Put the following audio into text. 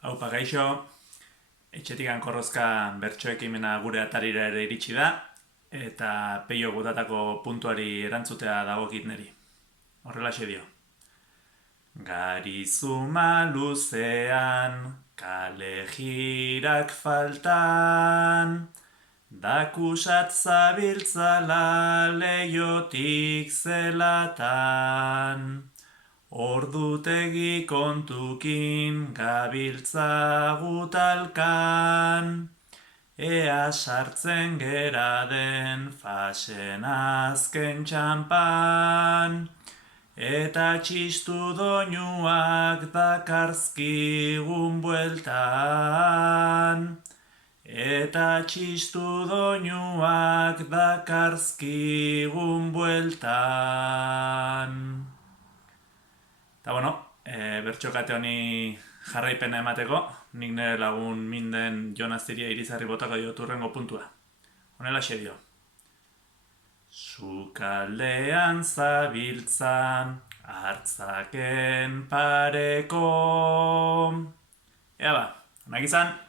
Aupa gaixo, etxetik korrozka bertso ekimena gure atarira ere iritsi da, eta peio gutatako puntuari erantzutea dagokit neri. Horrelaxe dio. Garizuma luzean, kale jirak faltan, dakusat zabiltzala leiotik zelatan. Ordutegi kontukin gabiltza gutalkan, ea sartzen gera den fasen azken txampan, eta txistu doinuak dakarzkigun bueltan. Eta txistu doinuak dakarzkigun bueltan. Eta bertso kate honi jarraipena emateko, nik nire lagun minden Jon Astiria Irizarri botako diotu hurrengo puntua. Honelaxe dio. Sukaldean zabiltzan, hartzaken pareko. Ea ba, onak izan.